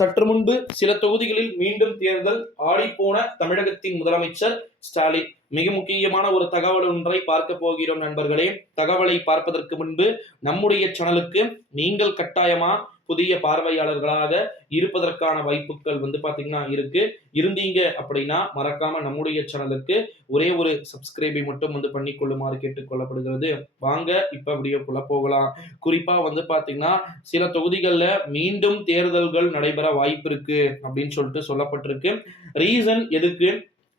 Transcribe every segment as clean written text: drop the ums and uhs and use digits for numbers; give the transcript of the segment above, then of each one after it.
சற்று முன்பு சில தொகுதிகளில் மீண்டும் தேர்தல். ஆடிப்போன தமிழகத்தின் முதலமைச்சர் ஸ்டாலின். மிக முக்கியமான ஒரு தகவல் ஒன்றை பார்க்க போகிறோம் நண்பர்களே. தகவலை பார்ப்பதற்கு முன்பு நம்முடைய சேனலுக்கு நீங்கள் கட்டாயமா புதிய பார்வையாளர்களாக இருப்பதற்கான வாய்ப்புகள் பாத்தீங்கன்னா இருந்தீங்க அப்படின்னா மறக்காம நம்முடைய சேனலுக்கு ஒரே ஒரு சப்ஸ்கிரைபை மட்டும் பண்ணிக்கொள்ளுமாறு கேட்டுக்கொள்ளப்படுகிறது. வாங்க இப்ப வீடியோக்குள்ள போகலாம். குறிப்பா பாத்தீங்கன்னா சில தொகுதிகளில் மீண்டும் தேர்தல்கள் நடைபெற வாய்ப்பு இருக்கு அப்படின்னு சொல்லிட்டு சொல்லப்பட்டிருக்கு. ரீசன் எதுக்கு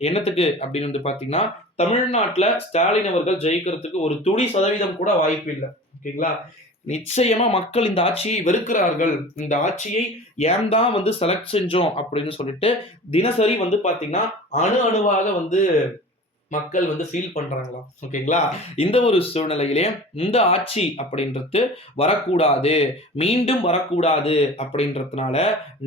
என்னத்துக்கு அப்படின்னு பாத்தீங்கன்னா தமிழ்நாட்டுல ஸ்டாலின் அவர்கள் ஜெயிக்கிறதுக்கு ஒரு துளி சதவீதம் கூட வாய்ப்பு இல்லை. ஓகேங்களா? நிச்சயமா மக்கள் இந்த ஆட்சியை வெறுக்கிறார்கள். இந்த ஆட்சியை ஏன் தான் செலக்ட் செஞ்சோம் அப்படின்னு சொல்லிட்டு தினசரி பாத்தீங்கன்னா அணுவாக மக்கள் ஃபீல் பண்றாங்களா. ஓகேங்களா? இந்த ஒரு சூழ்நிலையிலே இந்த ஆட்சி அப்படின்றது வரக்கூடாது, மீண்டும் வரக்கூடாது அப்படின்றதுனால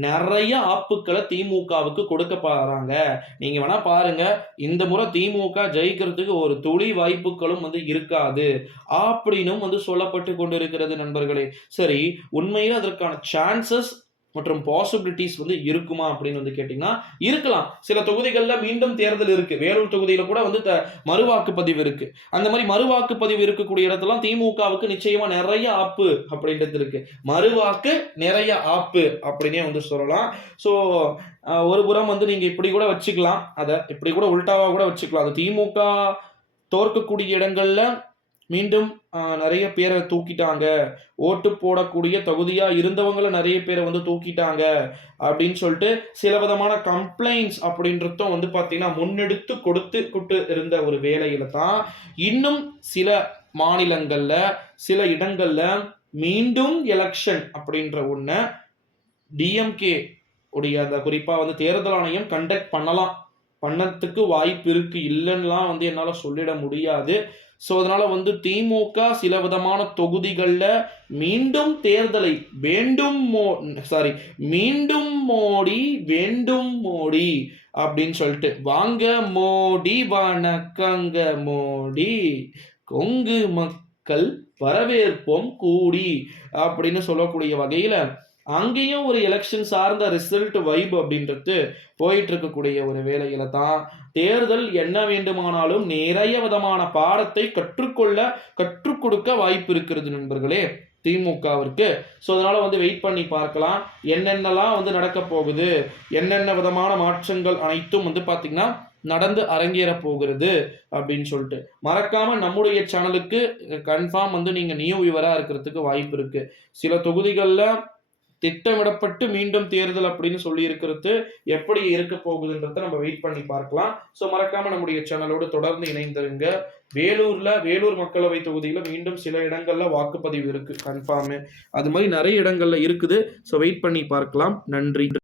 நிறைய ஆப்புக்களை திமுகவுக்கு கொடுக்க போறாங்க. நீங்க வேணா பாருங்க, இந்த முறை திமுக ஜெயிக்கிறதுக்கு ஒரு துளி வாய்ப்புகளும் இருக்காது அப்படின்னு சொல்லப்பட்டு கொண்டிருக்கிறது நண்பர்களே. சரி, உண்மையில அதற்கான சான்சஸ் மற்றும் பாசிபிலிட்டிஸ் இருக்குமா அப்படின்னு கேட்டீங்கன்னா இருக்கலாம். சில தொகுதிகளில் மீண்டும் தேர்தல் இருக்கு. வேலூர் தொகுதியில கூட மறுவாக்குப்பதிவு இருக்கு. அந்த மாதிரி மறுவாக்குப்பதிவு இருக்கக்கூடிய இடத்துல திமுகவுக்கு நிச்சயமா நிறைய ஆப்பு அப்படின்றது இருக்கு. மறுவாக்கு நிறைய ஆப்பு அப்படின்னே சொல்லலாம். ஸோ ஒரு புறம் நீங்க இப்படி கூட வச்சுக்கலாம், அதை இப்படி கூட உல்டாவா கூட வச்சுக்கலாம். அது திமுக தோற்கக்கூடிய இடங்கள்ல மீண்டும் நிறைய பேரை தூக்கிட்டாங்க, ஓட்டு போடக்கூடிய தகுதியா இருந்தவங்களை நிறைய பேரை தூக்கிட்டாங்க அப்படின்னு சொல்லிட்டு சில விதமான கம்ப்ளைண்ட்ஸ் அப்படின்றதும் பாத்தீங்கன்னா முன்னெடுத்து கொடுத்து இருந்த ஒரு வேலையில தான் இன்னும் சில மாநிலங்கள்ல சில இடங்கள்ல மீண்டும் எலெக்ஷன் அப்படின்ற ஒண்ண டிஎம்கே உடைய அந்த குறிப்பா தேர்தல் ஆணையம் கண்டக்ட் பண்ணறதுக்கு வாய்ப்பு இருக்கு. இல்லைன்னா என்னால சொல்லிட முடியாது. ஸோ அதனால திமுக சில விதமான தொகுதிகளில் மீண்டும் தேர்தலை மீண்டும் மோடி வேண்டும் மோடி அப்படின்னு சொல்லிட்டு வாங்க மோடி வணக்கங்க மோடி கொங்கு மக்கள் வரவேற்போம் கூடி அப்படின்னு சொல்லக்கூடிய வகையில அங்கேயும் ஒரு எலெக்ஷன் சார்ந்த ரிசல்ட் வைப் அப்படின்றது போயிட்டு இருக்கக்கூடிய ஒரு வேலையில தான் தேர்தல் என்ன வேண்டுமானாலும் நிறைய விதமான பாடத்தை கற்றுக் கொடுக்க வாய்ப்பு இருக்கிறது நண்பர்களே திமுகவிற்கு. ஸோ அதனால வெயிட் பண்ணி பார்க்கலாம் என்னென்னலாம் நடக்க போகுது, என்னென்ன விதமான மாற்றங்கள் அனைத்தும் பாத்தீங்கன்னா நடந்து அரங்கேற போகிறது அப்படின்னு சொல்லிட்டு மறக்காம நம்முடைய சேனலுக்கு கன்ஃபார்ம் நீங்க நியூ வியூவரா இருக்கிறதுக்கு வாய்ப்பு இருக்கு. சில தொகுதிகளில் திட்டமிடப்பட்டு மீண்டும் தேர்தல் அப்படின்னு சொல்லி இருக்கிறது எப்படி இருக்க போகுதுன்றத நம்ம வெயிட் பண்ணி பார்க்கலாம். ஸோ மறக்காம நம்முடைய சேனலோடு தொடர்ந்து இணைந்திருங்க. வேலூர் மக்களவை தொகுதியில மீண்டும் சில இடங்கள்ல வாக்குப்பதிவு இருக்கு கன்ஃபார்ம். அது மாதிரி நிறைய இடங்கள்ல இருக்குது. ஸோ வெயிட் பண்ணி பார்க்கலாம். நன்றி.